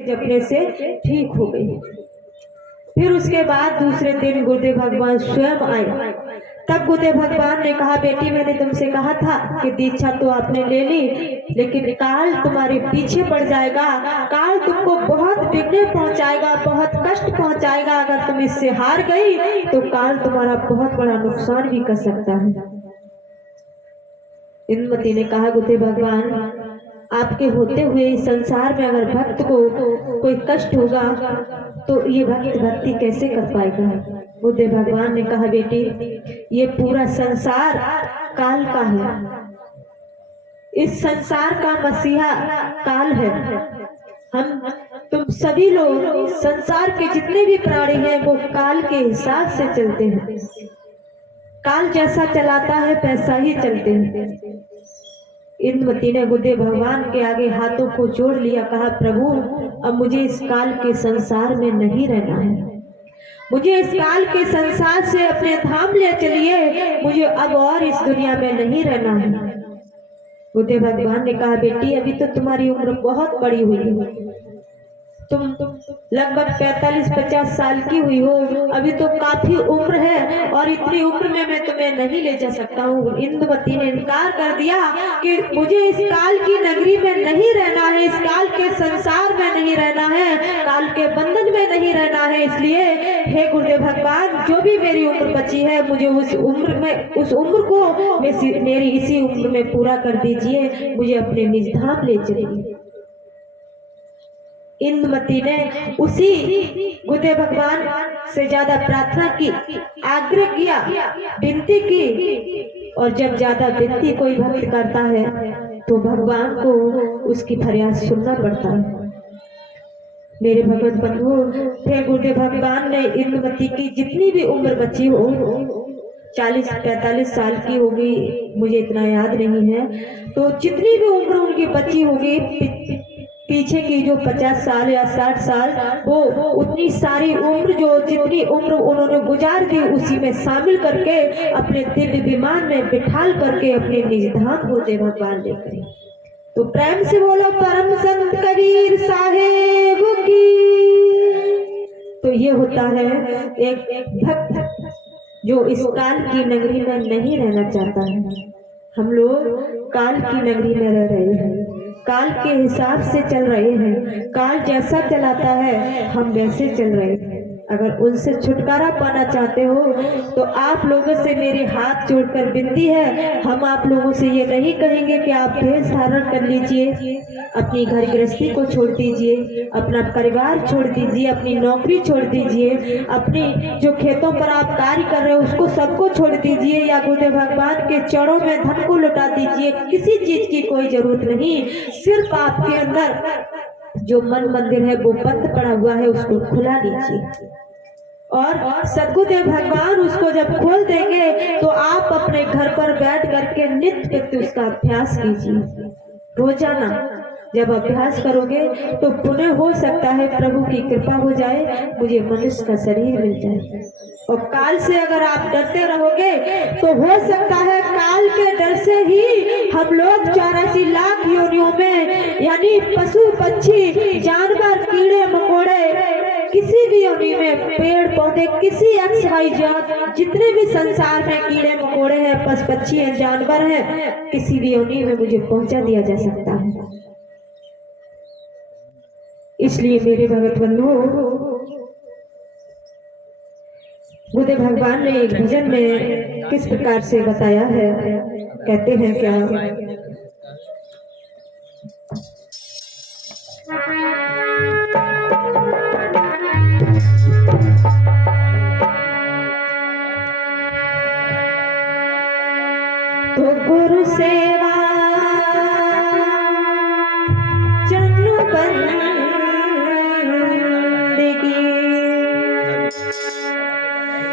जपने से ठीक हो गई। फिर उसके बाद दूसरे दिन गुरुदेव भगवान स्वयं आए। तब गुरुदेव भगवान ने कहा, बेटी मैंने तुमसे कहा था कि दीक्षा तो आपने ले ली, लेकिन काल तुम्हारे पीछे पड़ जाएगा, काल तुमको बहुत विघ्न पहुंचाएगा, बहुत कष्ट पहुंचाएगा। अगर तुम इससे हार गई तो काल तुम्हारा बहुत बड़ा नुकसान भी कर सकता है। इंद्रमती ने कहा, गुरुदेव भगवान आपके होते हुए इस संसार में अगर भक्त को कोई कष्ट होगा तो ये भक्त भक्ति कैसे कर पाएगा। गुरुदेव भगवान ने कहा, बेटी ये पूरा संसार काल का है, इस संसार का मसीहा काल है। हम तुम सभी लोग संसार के जितने भी प्राणी हैं वो काल के हिसाब से चलते हैं, काल जैसा चलाता है वैसा ही चलते हैं। इंद्रमती ने गुरुदेव भगवान के आगे हाथों को जोड़ लिया, कहा, प्रभु अब मुझे इस काल के संसार में नहीं रहना है, मुझे इस काल के संसार से अपने धाम ले चलिए, मुझे अब और इस दुनिया में नहीं रहना है। गुरुदेव भगवान ने कहा, बेटी अभी तो तुम्हारी उम्र बहुत बड़ी हुई है, तुम लगभग 45-50 साल की हुई हो, अभी तो काफी उम्र है और इतनी उम्र में मैं तुम्हें नहीं ले जा सकता हूँ। इंद्रमती ने इनकार कर दिया कि मुझे इस काल की नगरी में नहीं रहना है, इस काल के संसार में नहीं रहना है, काल के बंधन में नहीं रहना है। इसलिए हे गुरुदेव भगवान जो भी मेरी उम्र बची है मुझे उस उम्र को मेरी इसी उम्र में पूरा कर दीजिए, मुझे अपने निज धाम ले चलिए। इंद्रमती ने उसी गुरुदेव भगवान से ज्यादा प्रार्थना की, आग्रह किया, विनती की, और जब ज्यादा विनती कोई भक्त करता है तो भगवान को उसकी फरियाद सुनना पड़ता है। मेरे भगवत बंधु, फिर गुरुदेव भगवान ने इंद्रमती की जितनी भी उम्र बची हो, 40-45 साल की होगी, मुझे इतना याद नहीं है, तो जितनी भी उम्र उनकी बची होगी, पीछे की जो 50 साल या 60 साल, वो उतनी सारी उम्र जो जितनी उम्र उन्होंने गुजार दी उसी में शामिल करके अपने दिव्य विमान में बिठाल करके अपने निज धाम गुरुदेव भगवान ले गए। तो प्रेम से बोलो परम संत कबीर साहेब की। तो ये होता है एक भक्त जो इस काल की नगरी में नहीं रहना चाहता है। हम लोग काल की नगरी में रह रहे हैं, काल के हिसाब से चल रहे हैं, काल जैसा चलाता है हम वैसे चल रहे हैं। अगर उनसे छुटकारा पाना चाहते हो तो आप लोगों से मेरे हाथ जोड़कर विनती है, हम आप लोगों से ये नहीं कहेंगे कि आप भेष धारण कर लीजिए, अपनी घर गृहस्थी को छोड़ दीजिए, अपना परिवार छोड़ दीजिए, अपनी नौकरी छोड़ दीजिए, अपनी जो खेतों पर आप कार्य कर रहे हो उसको सबको छोड़ दीजिए, या गुरुदेव भगवान के चरणों में धन को लुटा दीजिए। किसी चीज की कोई जरूरत नहीं, सिर्फ आपके अंदर जो मन मंदिर है वो बंद पड़ा हुआ है उसको खुला लीजिए, और सद्गुरुदेव भगवान उसको जब खोल देंगे तो आप अपने घर पर बैठ करके नित्य उसका अभ्यास कीजिए। रोजाना जब अभ्यास करोगे तो पुनः हो सकता है प्रभु की कृपा हो जाए, मुझे मनुष्य का शरीर मिल जाए। और काल से अगर आप डरते रहोगे तो हो सकता है काल के डर से ही हम लोग 84 लाख योनियों में, यानी पशु पक्षी जानवर कीड़े मकोड़े किसी भी योनि में, पेड़ पौधे किसी XYZ जितने भी संसार में कीड़े मकोड़े हैं, पशु पक्षी हैं, जानवर हैं, किसी भी योनि में मुझे पहुंचा दिया जा सकता है। इसलिए मेरे भगत बंधु, गुरुदेव भगवान ने एक भजन में किस प्रकार से बताया है, कहते हैं क्या, तो गुरु सेवा जनु बंदगी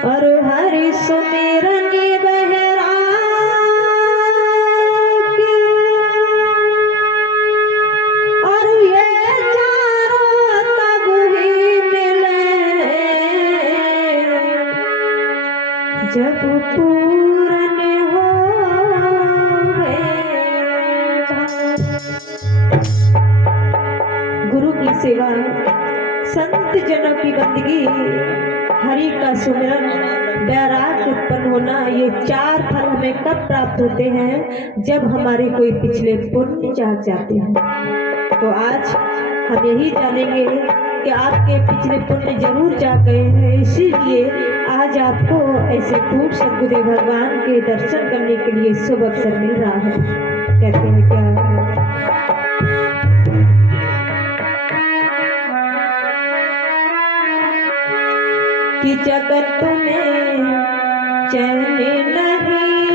और हरि सुमिरन बहरा और ये चारों तब ही मिले जब पूरन हो गुरु की सेवा संत जनों की बंदगी, हरि का सुमिरन, वैराग्य उत्पन्न होना, ये चार फल हमें कब प्राप्त होते हैं? जब हमारे कोई पिछले पुण्य जाग जाते हैं। तो आज हम यही जानेंगे कि आपके पिछले पुण्य जरूर जाग गए हैं, इसीलिए आज आपको ऐसे पूर्ण सद्गुरुदेव भगवान के दर्शन करने के लिए शुभ अवसर मिल रहा है। कहते हैं क्या कि जगत में चैन नहीं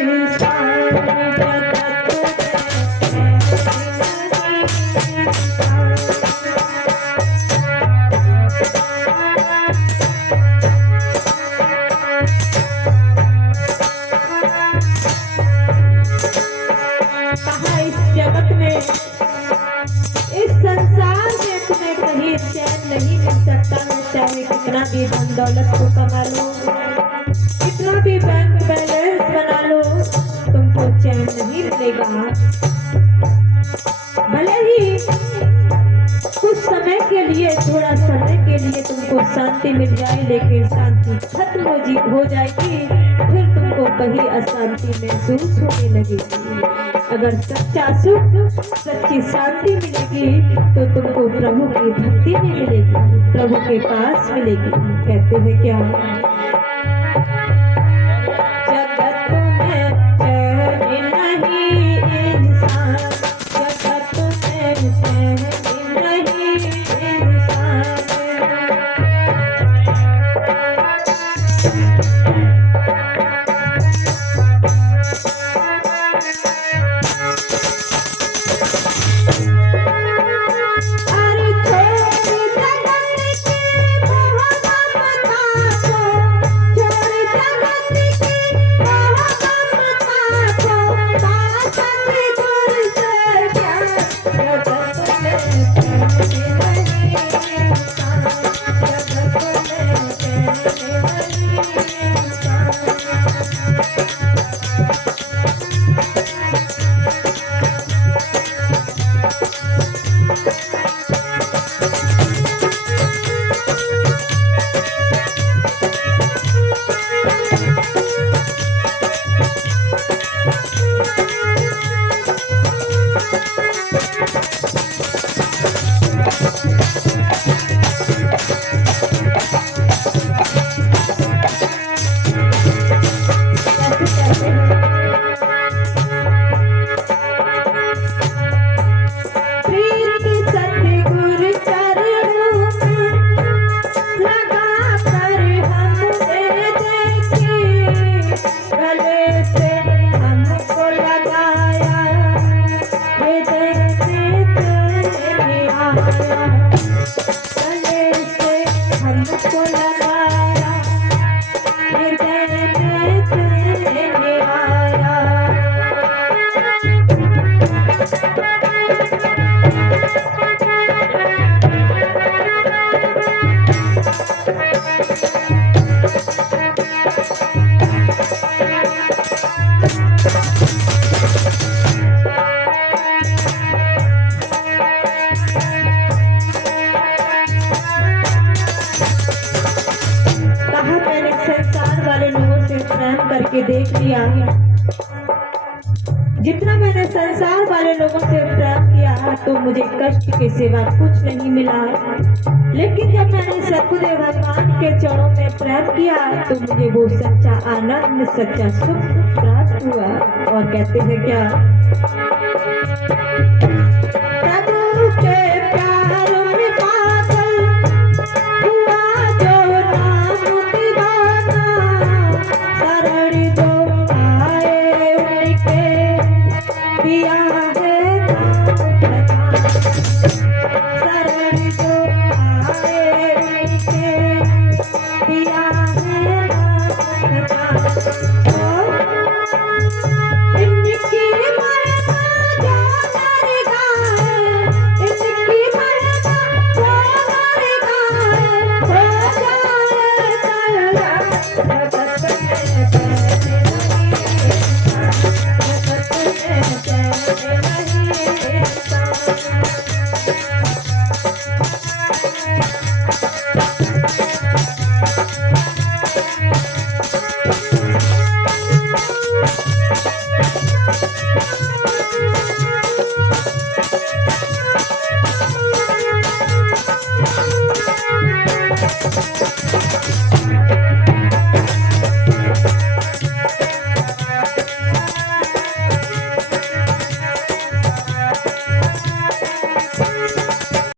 इंसान, जगत कहा इस जगत में, इस संसार में तुम्हें कहीं चैन नहीं मिल सकता है। चाहे कितना भी धन दौलत को कमा लो, कितना भी बैंक बैलेंस बना लो, तुमको चैन नहीं मिलेगा। भले ही कुछ समय के लिए, थोड़ा समय के लिए तुमको शांति मिल जाए, लेकिन शांति खत्म हो जाएगी, फिर तुमको वही अशांति महसूस होने लगेगी। अगर सच्चा सुख, सच्ची शांति मिलेगी तो तुमको प्रभु की भक्ति में मिलेगी, प्रभु के पास मिलेगी। कहते हैं क्या जगत में चैन नहीं इंसान, जगत में चैन नहीं इंसान। करके देख लिया, जितना मैंने संसार वाले लोगों से प्रेम किया तो मुझे कष्ट के सिवा कुछ नहीं मिला। लेकिन जब मैंने सद्गुरुदेव भगवान के चरणों में प्रेम किया तो मुझे वो सच्चा आनंद, सच्चा सुख प्राप्त हुआ। और कहते हैं क्या